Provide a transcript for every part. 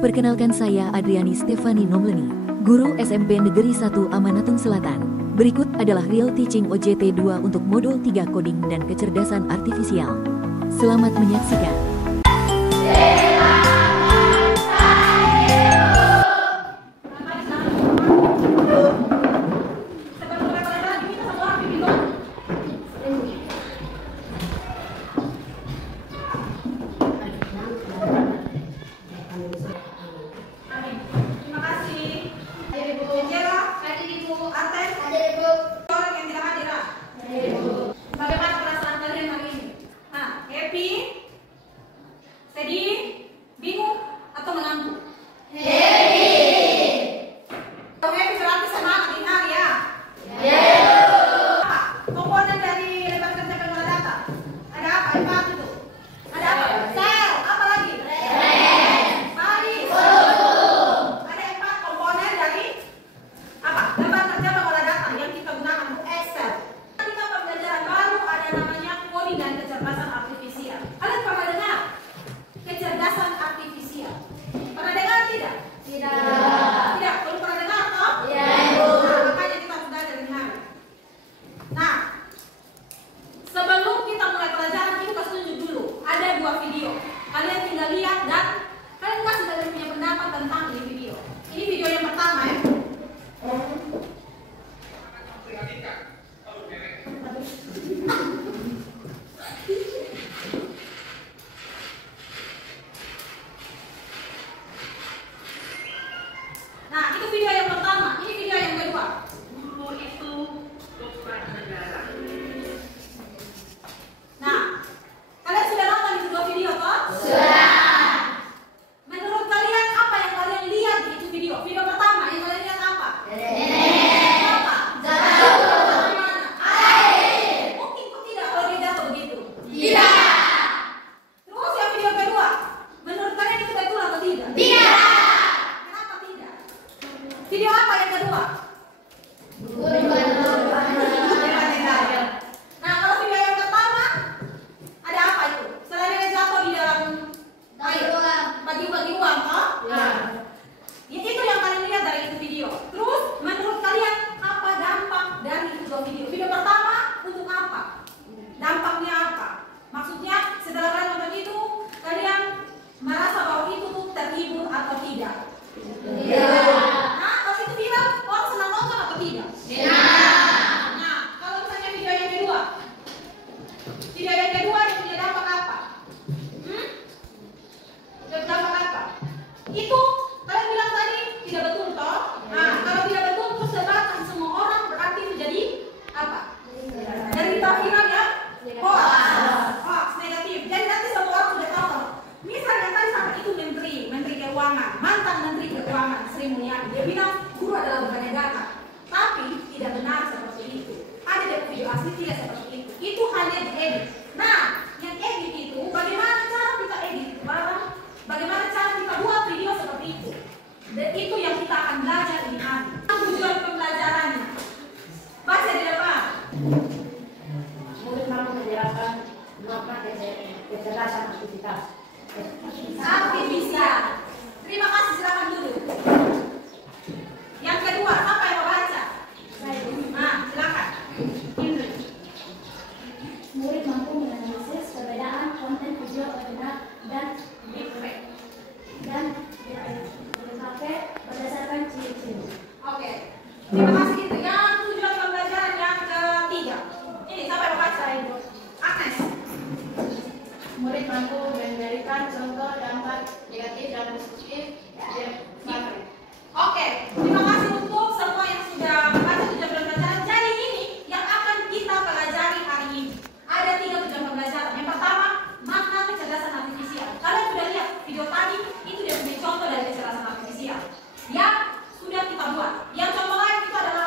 Perkenalkan saya Adriani Stefani Nomleni, guru SMP Negeri 1 Amanatun Selatan. Berikut adalah Real Teaching OJT 2 untuk modul 3 Coding dan Kecerdasan Artifisial. Selamat menyaksikan. Mantan Menteri Keuangan Sri Mulyani, dia bilang guru adalah bukan negara, tapi tidak benar seperti itu. Ada di video asli tidak seperti itu. Itu hanya diedit. Nah, yang edit itu bagaimana cara kita edit barang, bagaimana cara kita buat video seperti itu. Dan itu yang kita akan belajar ini hari. Tujuan pembelajarannya, baca di depan. Murid mampu menjelaskan melakukan kecerdasan aktivitas. Artifisial. Terima kasih, silakan duduk. Yang kedua, apa yang mau baca? Nah, silakan. Murid mampu menganalisis perbedaan konten video original dan deepfake dan dipakai berdasarkan ciri-ciri. Oke. Terima kasih itu. Yang tujuan pembelajaran yang ketiga. Ini siapa yang mau baca? Agnes. Murid mampu memberikan contoh dampak negatif dan positif dari materi. Oke, terima kasih untuk semua yang sudah membaca tujuan pembelajaran. Jadi ini yang akan kita pelajari hari ini. Ada 3 tujuan pembelajaran. Yang pertama, makna kecerdasan artifisial. Kalian sudah lihat video tadi, itu dia punya contoh dari kecerdasan artifisial yang sudah kita buat. Yang contoh lain itu adalah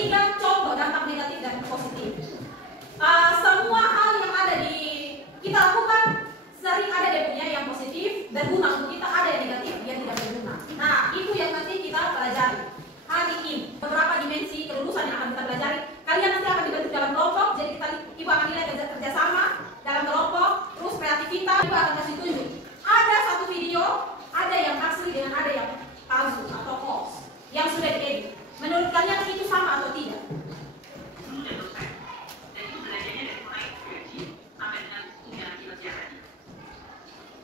ketiga, contoh dampak negatif dan positif. Semua hal yang ada di kita lakukan sering ada dia punya yang positif berguna untuk kita, ada yang negatif dia tidak berguna. Nah, itu yang nanti kita pelajari hari ini. Beberapa dimensi kelulusan yang akan kita pelajari. Kalian nanti akan dibentuk dalam kelompok, jadi ibu akan nilai kerjasama dalam kelompok, terus kreativitas, ibu akan kasih tunjuk. Ada satu video, ada yang asli dengan ada yang palsu atau hoax yang sudah diedit. Menurut kalian itu sama atau tidak?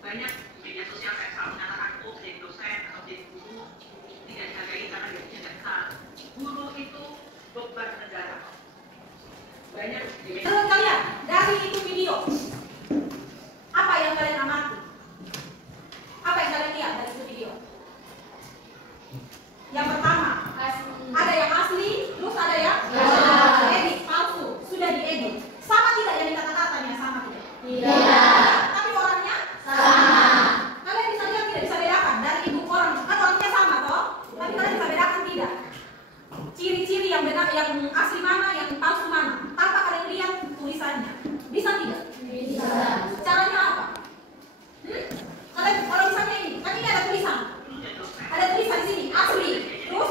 Banyak media sosial kayak selalu mengatakan jadi dosen atau jadi guru tidak dihargai karena gajinya nggak besar. Guru itu beban negara. Banyak. Menurut kalian dari itu video, apa yang kalian amati? Apa yang kalian lihat dari itu video? Yang pertama, ada yang asli, terus ada yang edit, palsu, sudah diedit. Sama tidak yang dikata-katanya? Sama tidak? Tidak. Tapi orangnya sama. Kalian bisa lihat tidak bisa bedakan dari ibu orang, kan orangnya sama toh? Tapi kalian bisa bedakan tidak? Ciri-ciri yang benar, yang asli mana, yang palsu mana? Tanpa kalian lihat tulisannya, bisa tidak? Bisa. Caranya apa? Kalian kalau misalnya ini, kan ini ada tulisan di sini asli, terus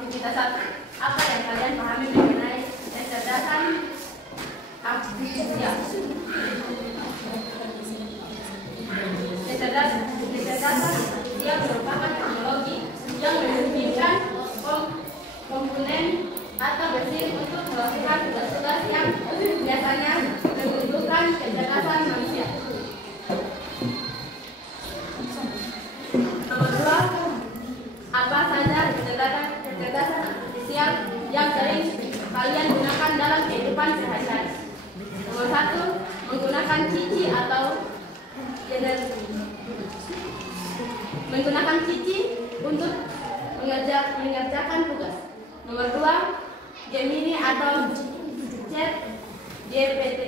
Aktivitas 1. Apa yang kalian pahami mengenai kecerdasan artifisial? Kecerdasan artifisial merupakan teknologi yang memungkinkan komponen atau mesin untuk melakukan tugas-tugas yang biasanya membutuhkan kecerdasan manusia. Nomor 2, apa saja kecerdasan artifisial yang sering kalian gunakan dalam kehidupan sehari-hari? Nomor 1, menggunakan cici atau menggunakan cici untuk mengerjakan tugas. Nomor 2, Gemini atau ChatGPT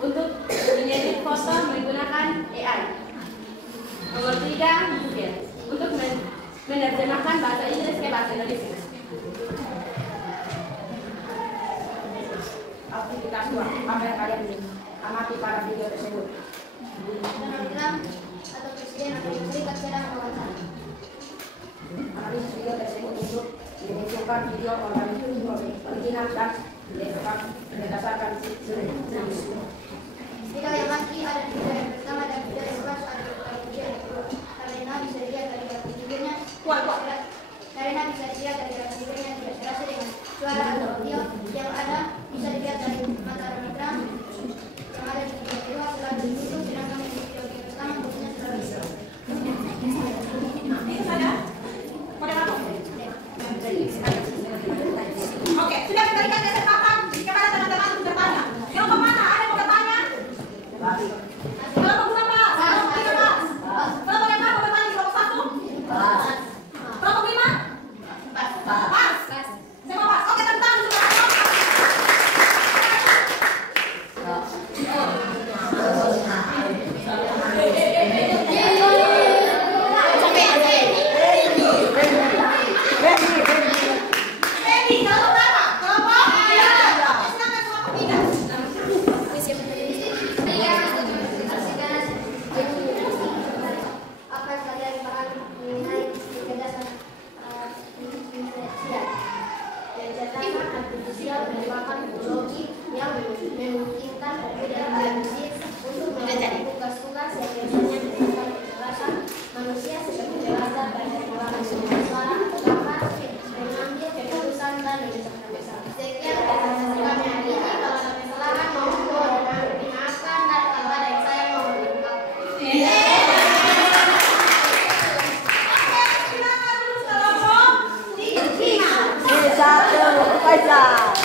untuk mengedit foto menggunakan AI. Nomor 3, Google untuk menerjemahkan bahasa Inggris ke bahasa Indonesia. Aktivitas 2. Apa yang kalian amati pada video tersebut? Program atau presiden atau menteri sedang wawancara. Analisis video tersebut untuk menentukan video original dan berdasarkan Video yang pasti ada video yang pertama dan video yang kedua ada video yang kedua. Karena bisa dilihat dari gambar videonya. Karena bisa dilihat dari gambar videonya tidak serasa dengan suara atau audio yang ada bisa dilihat dari mata kamera yang ada di video kedua setelah ditutup, sedangkan di video pertama bentuknya sudah bisa. Itu saja. Kode apa? Oke, sudah memberikan kesempatan kepada teman-teman untuk bertanya. Yang kemana? Ada yang mau bertanya? Kelompok berapa? Kelompok 3, Pak. Kelompok yang mana mau bertanya? Kelompok 1? Kelompok 5? Pas. Semua pas. Oke, tepuk tangan untuk Baby, kelompok berapa? Kelompok 3. Silakan kelompok 3. Apa yang kalian pahami mengenai kecerdasan artifisial? Kecerdasan artifisial merupakan teknologi yang memungkinkan komputer dan mesin untuk melakukan tugas-tugas yang biasanya membutuhkan kecerdasan manusia seperti belajar banyak menggunakan suara atau gambar, mengambil keputusan dan mengucapkan pesan. Sekian presentasi kami hari ini. Kalau ada kesalahan mohon dimaafkan dan kalau ada yang saya mohon dimaafkan. Silakan terus kelompok 5.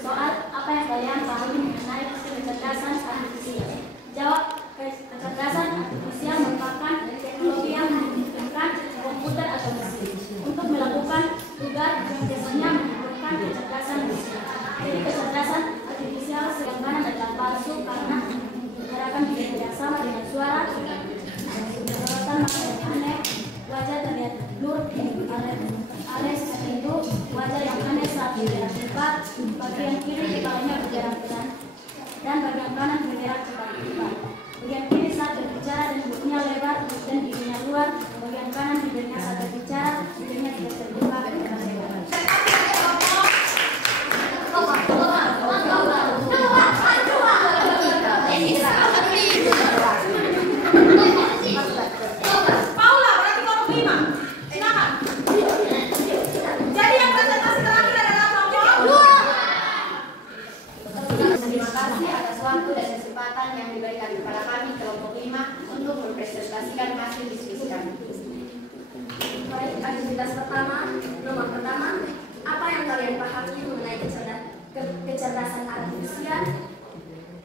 Soal apa yang kalian pahami mengenai kecerdasan artifisial? Jawab, kecerdasan artifisial merupakan teknologi yang memungkinkan komputer atau mesin untuk melakukan tugas yang biasanya membutuhkan kecerdasan manusia. Jadi kecerdasan artifisial sebenarnya adalah palsu karena menggunakan video yang sama dengan suara, perawatan mata yang aneh, wajah terlihat blur, alias itu wajah yang aneh saat bergerak cepat, bagian kiri kepalanya bergerak pelan, dan bagian kanan bergerak cepat. Bagian kiri saat berbicara dan mulutnya lebar dan bibirnya luar, bagian kanan bibirnya saat berbicara, bibirnya tidak terbuka dan lebar. Paula, berarti kelompok 5. Silakan. Jadi yang presentasi terakhir adalah kelompok 2. Terima kasih atas waktu dan kesempatan yang diberikan kepada kami kelompok 5 untuk mempresentasikan hasil diskusi kami. Baik, aktivitas pertama, nomor pertama, apa yang kalian pahami mengenai kecerdasan artifisial?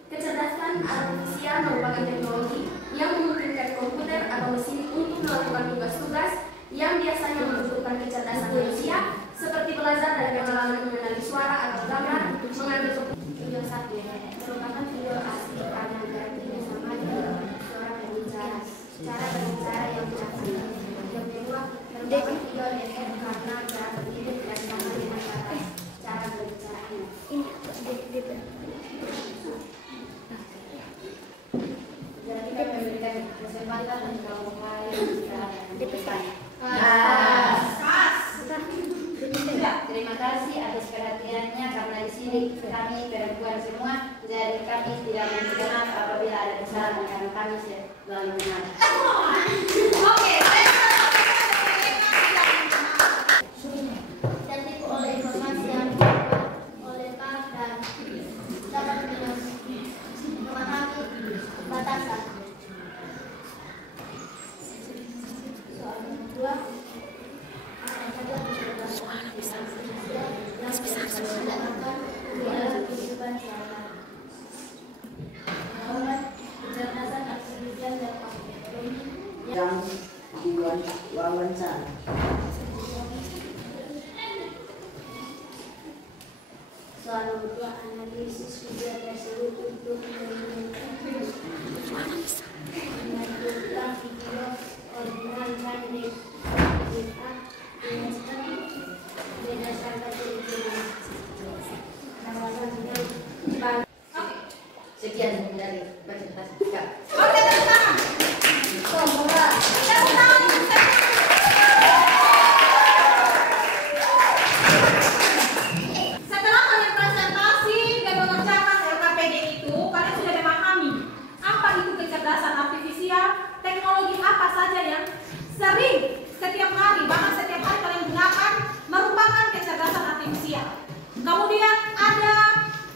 Kecerdasan artifisial merupakan teknologi yang memungkinkan komputer atau mesin untuk melakukan tugas-tugas yang biasanya membutuhkan kecerdasan manusia, seperti belajar dari pengalaman mengenali suara atau gambar, mengambil video satu merupakan video asli karena berarti sama dengan suara berbicara, cara berbicara yang bijaksana. Yang kedua merupakan video DSLR depan. Terima kasih atas perhatiannya, karena di sini kami perempuan semua, jadi kami tidak minta maaf apabila ada kesalahan, karena kami selalu benar. Oke, Tertipu oleh informasi yang dibuat oleh Pak dan dapat memahami batasan. Soal kedua, yang diwawancara. Soal nomor 2, analisis video tersebut untuk menentukan video original dan berdasarkan original. Sekian dari baca kita. oke, tepuk tangan. Tepuk tangan. Setelah kalian presentasi dan mengerjakan LKPD itu, kalian sudah memahami apa itu kecerdasan artifisial, teknologi apa saja yang sering setiap hari, bahkan setiap hari kalian gunakan merupakan kecerdasan artifisial. Kemudian ada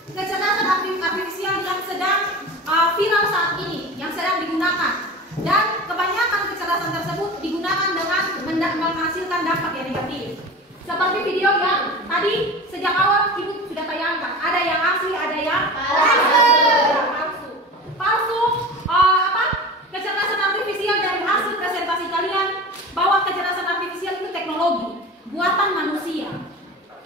kecerdasan artifisial yang sedang viral saat ini, yang sedang digunakan. Dan kebanyakan kecerdasan tersebut digunakan dengan menghasilkan dampak yang negatif. Seperti video yang tadi sejak awal Ibu sudah tayangkan, ada yang asli, ada yang palsu. Palsu kecerdasan artifisial dari hasil presentasi kalian bahwa kecerdasan artifisial itu teknologi buatan manusia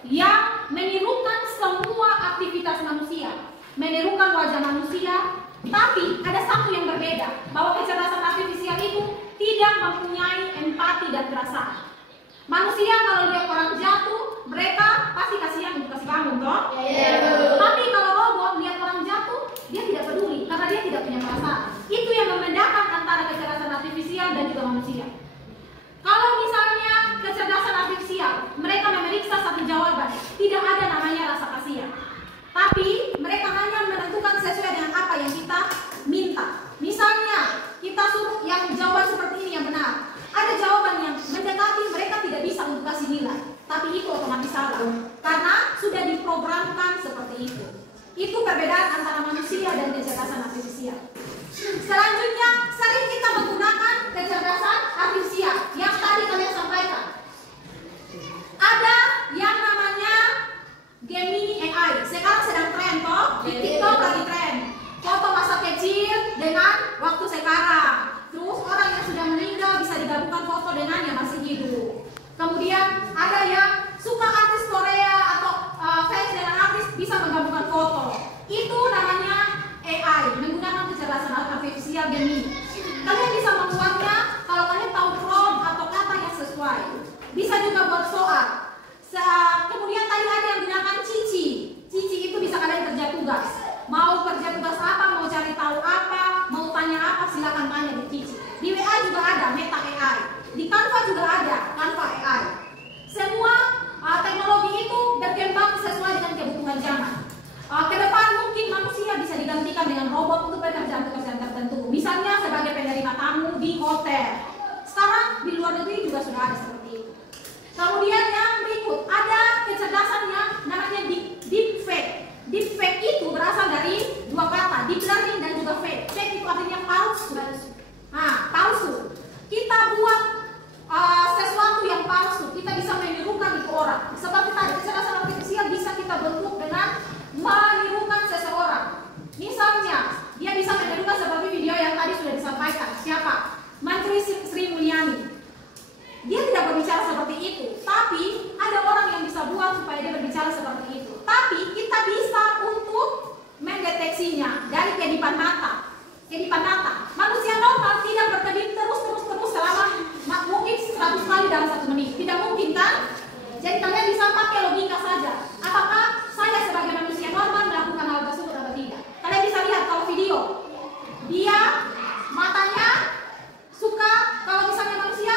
yang menirukan semua aktivitas manusia, menirukan wajah manusia, tapi ada satu yang berbeda, bahwa kecerdasan artifisial itu tidak mempunyai empati dan perasaan. Manusia kalau lihat orang jatuh, mereka pasti kasihan untuk kasih bangun, toh? Tapi kalau robot lihat orang jatuh, dia tidak peduli karena dia tidak punya perasaan. Itu yang membedakan antara kecerdasan artifisial dan juga manusia. Kalau misalnya kecerdasan artifisial, mereka memeriksa satu jawaban, tidak ada namanya rasa kasihan. Tapi mereka hanya menentukan sesuai dengan apa yang kita minta. Misalnya, kita suruh yang jawaban seperti ini yang benar. Ada jawaban yang mendekati, mereka tidak bisa untuk kasih nilai. Tapi itu otomatis salah, karena sudah diprogramkan seperti itu. Itu perbedaan antara manusia dan kecerdasan artifisial. Selanjutnya, sering kita menggunakan kecerdasan artifisial yang tadi kalian sampaikan. Ada yang namanya Gemini AI. Sekarang sedang tren, toh? Di TikTok lagi tren. Foto masa kecil dengan waktu sekarang. Terus orang yang sudah meninggal bisa digabungkan foto dengan yang masih hidup. Kemudian ada yang suka artis Korea atau fans dengan artis bisa menggabungkan foto. Itu namanya AI, menggunakan kecerdasan artifisial Gemini. Kalian bisa membuatnya kalau kalian tahu prompt atau kata yang sesuai. Bisa juga buat soal. Kemudian tadi ada yang gunakan Cici. Cici itu bisa kalian kerja tugas. Mau kerja tugas apa, mau cari tahu apa, mau tanya apa, silakan tanya di Cici. Di WA juga ada Meta AI. Di Canva juga ada Canva AI. Semua teknologi itu berkembang sesuai dengan kebutuhan zaman. Ke depan mungkin manusia bisa digantikan dengan robot untuk pekerjaan-pekerjaan tertentu. Misalnya sebagai penerima tamu di hotel. Sekarang di luar negeri juga sudah ada seperti itu. Kemudian yang berikut ada kecerdasan yang namanya deepfake. Deepfake itu berasal dari dua kata, deep learning dan juga fake. Fake itu artinya palsu. Palsu. Kita buat sesuatu yang palsu, kita bisa menirukan itu orang. Seperti tadi kecerdasan artifisial bisa kita bentuk dengan menirukan seseorang. Misalnya, dia bisa menirukan seperti video yang tadi sudah disampaikan. Siapa? Menteri Sri Mulyani. Dia tidak berbicara seperti itu, tapi ada orang yang bisa buat supaya dia berbicara seperti itu. Tapi kita bisa untuk mendeteksinya dari kedipan mata. Manusia normal tidak berkedip terus selama mungkin 100 kali dalam 1 menit. Tidak mungkin, kan? Jadi kalian bisa pakai logika saja. Apakah saya sebagai manusia normal melakukan hal tersebut atau tidak? Kalian bisa lihat kalau video, dia matanya suka, kalau misalnya manusia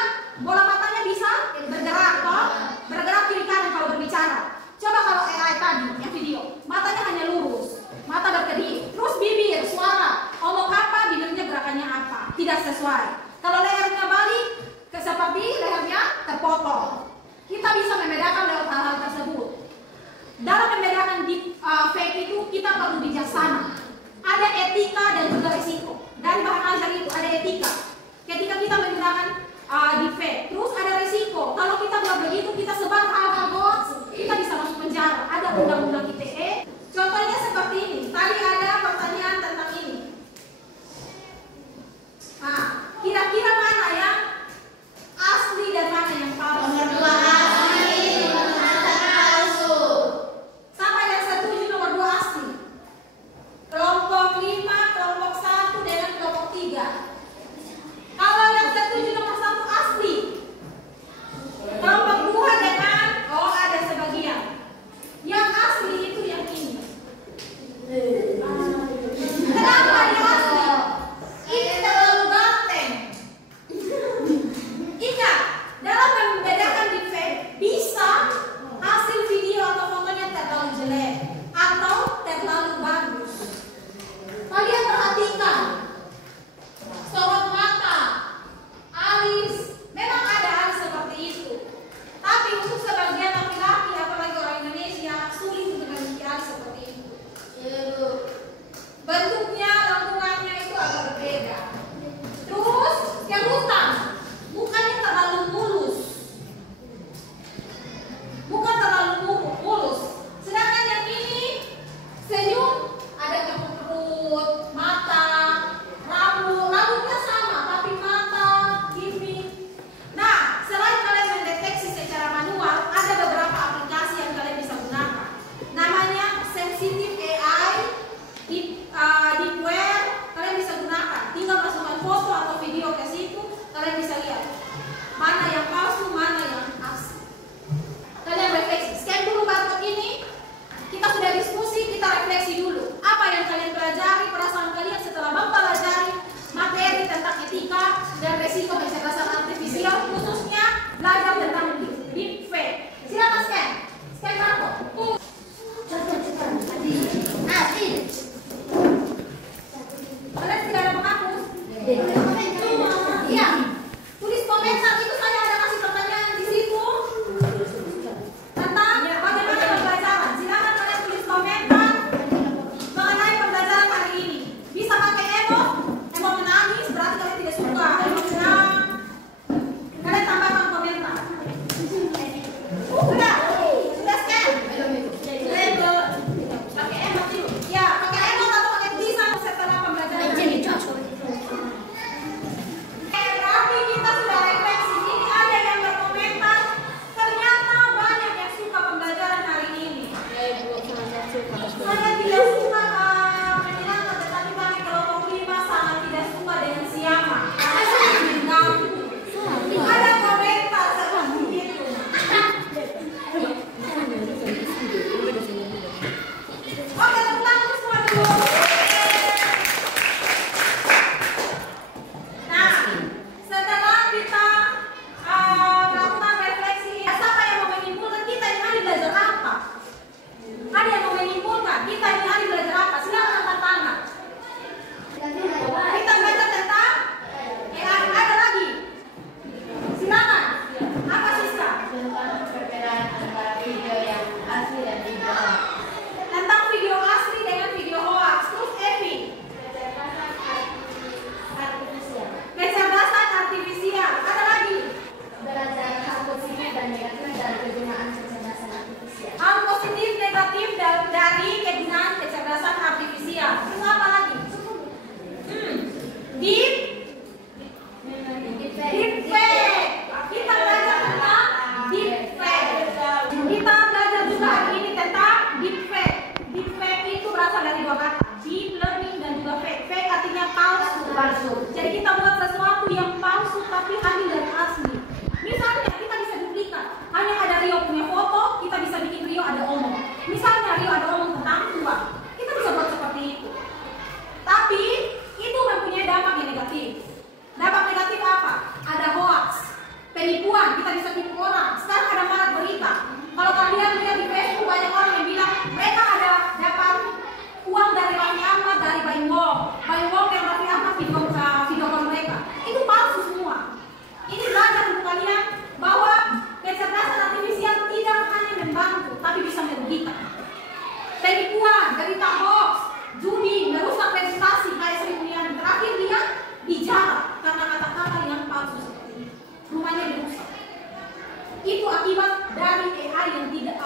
yang tidak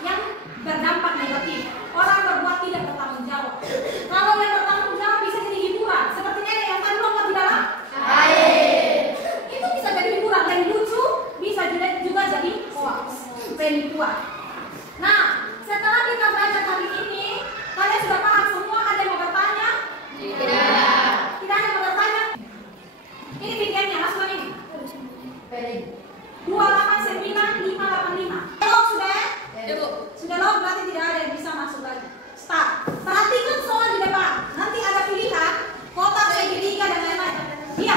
yang berdampak negatif. Orang berbuat tidak bertanggung jawab. Kalau yang bertanggung jawab bisa jadi hiburan, seperti nenek yang tadi lompat di dalam air. Itu bisa jadi hiburan dan lucu, bisa juga jadi hoax, penipuan. Nah, setelah kita belajar hari ini, kalian sudah paham semua? Ada yang mau bertanya? Tidak. Tidak ada yang mau bertanya? Ini pikirannya, langsung ini. 289 585. Log sudah ya? Sudah log, berarti tidak ada yang bisa masuk lagi. Start. Perhatikan soal di depan. Nanti ada pilihan kotak segitiga dan lain-lain. Iya.